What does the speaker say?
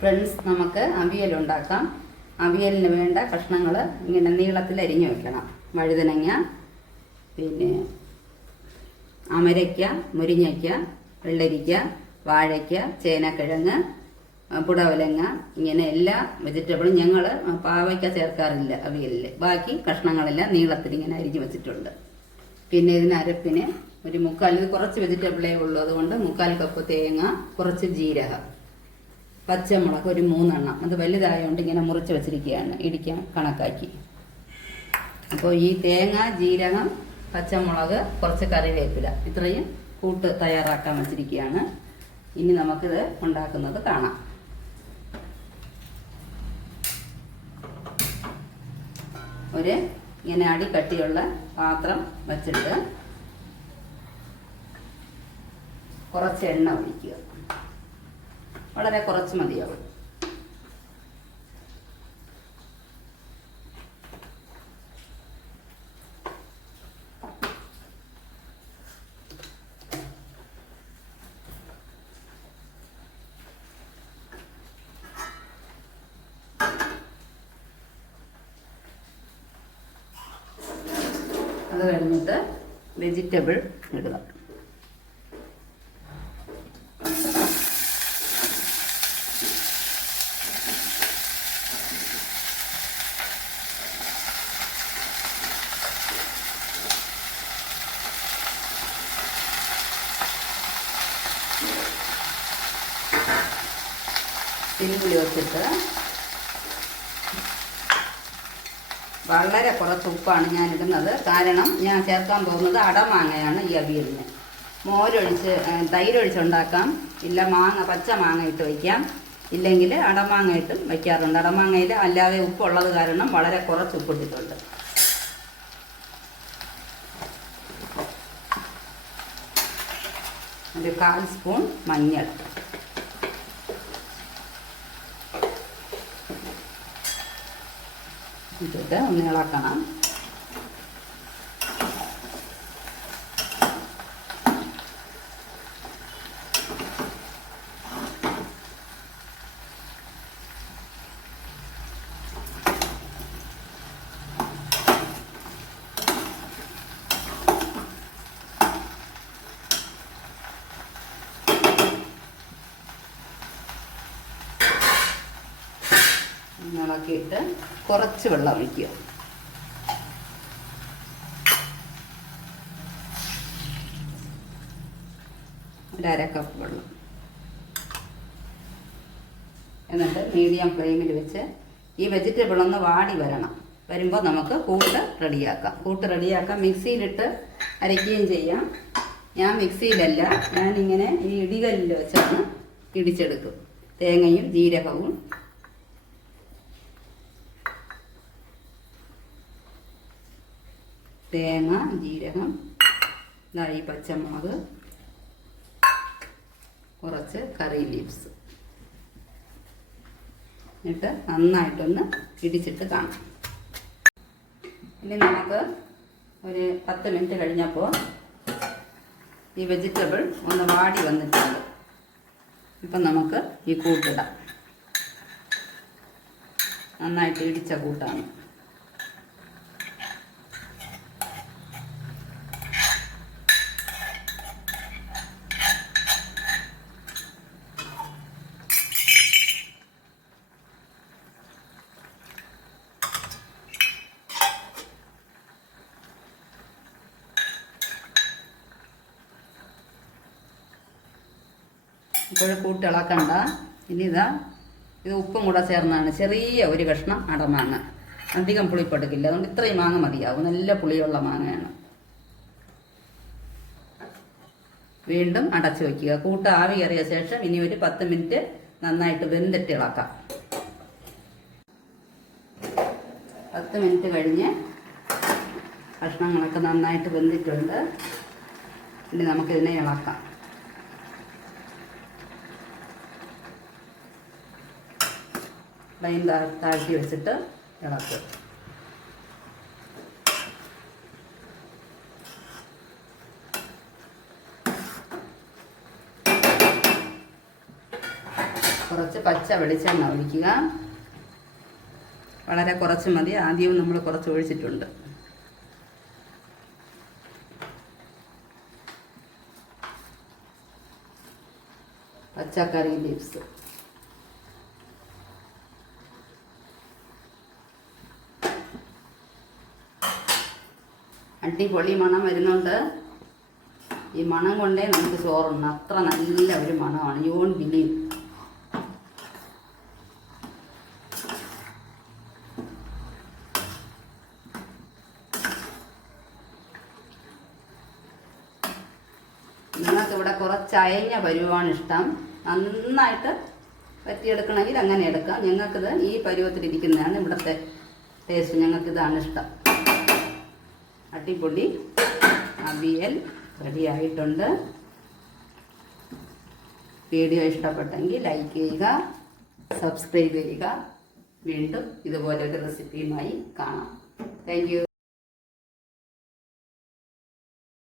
Friends, നമുക്ക് അവിയൽ ഉണ്ടാക്കാം. അവിയലിന് വേണ്ട കഷ്ണങ്ങൾ ഇങ്ങനെ നീളത്തിൽ അരിഞ്ഞു വെക്കണം. വഴുതനങ്ങ, പിന്നെ അമരയ്ക്ക, മുരിങ്ങയ്ക്ക, വെള്ളരിക്ക, വാഴയ്ക്ക, ചേനക്കിഴങ്ങ്, പുടവലങ്ങ, ഇങ്ങനെ എല്ലാ വെജിറ്റബിളും. ഞങ്ങൾ പാവയ്ക്ക ചേർക്കാറില്ല അവിയലിൽ. ബാക്കി കഷ്ണങ്ങളെല്ലാം നീളത്തിൽ ഇങ്ങനെ അരിഞ്ഞു വെച്ചിട്ടുണ്ട്. പിന്നെ ഇതിന് അരപ്പിന് ഒരു ഇത് കുറച്ച് വെജിറ്റബിളേ ഉള്ളൂ, അതുകൊണ്ട് 3/4 കപ്പ് തേങ്ങ, കുറച്ച് ജീരകം, പച്ചമുളക് ഒരു 3 എണ്ണം. അത് വലുതായതുകൊണ്ട് ഇങ്ങനെ മുറിച്ച് വെച്ചിരിക്കുകയാണ്, ഇടിക്കാൻ കണക്കാക്കി. അപ്പോൾ ഈ തേങ്ങ, ജീരകം, പച്ചമുളക്, കുറച്ച് കറിവേപ്പില, ഇത്രയും കൂട്ട് തയ്യാറാക്കാൻ വെച്ചിരിക്കുകയാണ്. ഇനി നമുക്കിത് ഉണ്ടാക്കുന്നത് കാണാം. ഇങ്ങനെ അടി കട്ടിയുള്ള പാത്രം വച്ചിട്ട് കുറച്ച് എണ്ണ ഒഴിക്കുക. വളരെ കുറച്ച് മതിയാവും. അത് കഴിഞ്ഞിട്ട് വെജിറ്റബിൾ ഇടുക. പിൻപുളി വെച്ചിട്ട് വളരെ കുറച്ച് ഉപ്പാണ് ഞാൻ ഇടുന്നത്. കാരണം ഞാൻ ചേർക്കാൻ പോകുന്നത് അടമാങ്ങയാണ് ഈ അവിയലിന്. തൈരൊഴിച്ചുണ്ടാക്കാം, ഇല്ല പച്ച മാങ്ങ ഇട്ട് വയ്ക്കാം, ഇല്ലെങ്കിൽ അടമാങ്ങ ഇട്ട് വയ്ക്കാറുണ്ട്. അടമാങ്ങയിൽ അല്ലാതെ ഉപ്പുള്ളത് കാരണം വളരെ കുറച്ച് ഉപ്പിട്ടിട്ടുണ്ട്. ഒരു 1/4 സ്പൂൺ മഞ്ഞൾ, ഇട്ടിട്ട് ഒന്ന് ഇളക്കണം. ഇളക്കിയിട്ട് കുറച്ച് വെള്ളം ഒഴിക്കുക. ഒരു 1/2 കപ്പ് വെള്ളം. എന്നിട്ട് മീഡിയം ഫ്ലെയിമിൽ വെച്ച് ഈ വെജിറ്റബിൾ ഒന്ന് വാടി വരുമ്പോൾ നമുക്ക് കൂട്ട് റെഡിയാക്കാം. മിക്സിയിലിട്ട് അരയ്ക്കുകയും ചെയ്യാം. ഞാൻ മിക്സിയിലല്ല, ഞാനിങ്ങനെ ഈ ഇടികല്ലിൽ വെച്ചാണ് ഇടിച്ചെടുക്കും. തേങ്ങയും ജീരകവും തേങ്ങ, ജീരകം, ഈ പച്ചമുളക്, കുറച്ച് കറി ലീവ്സ് എന്നിട്ട് നന്നായിട്ടൊന്ന് ഇടിച്ചിട്ട് കാണാം. ഇനി നമുക്ക് ഒരു 10 മിനിറ്റ് കഴിഞ്ഞപ്പോൾ ഈ വെജിറ്റബിൾ ഒന്ന് വാടി വന്നിട്ടുണ്ട്. ഇപ്പം നമുക്ക് ഈ കൂട്ടിടാം. നന്നായിട്ട് ഇടിച്ച കൂട്ടാണ്. ഇപ്പോൾ കൂട്ടിളക്കണ്ട. ഇനി ഇത് ഉപ്പും കൂടെ ചേർന്നാണ്. ചെറിയ ഒരു കഷ്ണം അടമാങ്ങ, അധികം പുളിപ്പെടുക്കില്ല, അതുകൊണ്ട് ഇത്രയും മാങ്ങ മതിയാവും. നല്ല പുളിയുള്ള മാങ്ങയാണ്. വീണ്ടും അടച്ചു വയ്ക്കുക. കൂട്ട് ആവി കയറിയ ശേഷം ഇനി ഒരു 10 മിനിറ്റ് നന്നായിട്ട് വെന്തിട്ട് ഇളക്കാം. 10 മിനിറ്റ് കഴിഞ്ഞ് കഷ്ണങ്ങളൊക്കെ നന്നായിട്ട് വെന്തിട്ടുണ്ട്. ഇനി നമുക്കിതിനെ ഇളക്കാം. ഫ്ലെയിം താഴ്ത്തി വെച്ചിട്ട് ഇളക്കുക. കുറച്ച് പച്ച വെളിച്ചെണ്ണ ഒഴിക്കുക. വളരെ കുറച്ച് മതി, ആദ്യവും നമ്മൾ കുറച്ച് ഒഴിച്ചിട്ടുണ്ട്. പച്ചക്കറി ലീവ്സ് അടിപൊളി മണം വരുന്നുണ്ട്. ഈ മണം കൊണ്ടേ നമുക്ക് ചോറുണ്ട്, അത്ര നല്ല ഒരു മണമാണ്. യോൺ ബിലീവ്. നിങ്ങൾക്കിവിടെ കുറച്ച് അയഞ്ഞ പരുവാണ് ഇഷ്ടം, നന്നായിട്ട് പറ്റിയെടുക്കണമെങ്കിൽ അങ്ങനെ എടുക്കാം. ഞങ്ങൾക്കിത് ഈ പരുവത്തിലിരിക്കുന്നതാണ് ഇവിടുത്തെ ടേസ്റ്റ്, ഞങ്ങൾക്കിതാണ് ഇഷ്ടം. അടിപൊളി അവിയൽ റെഡി ആയിട്ടുണ്ട്. വീഡിയോ ഇഷ്ടപ്പെട്ടെങ്കിൽ ലൈക്ക് ചെയ്യുക, സബ്സ്ക്രൈബ് ചെയ്യുക. വീണ്ടും ഇതുപോലൊരു റെസിപ്പിയുമായി കാണാം. Thank you.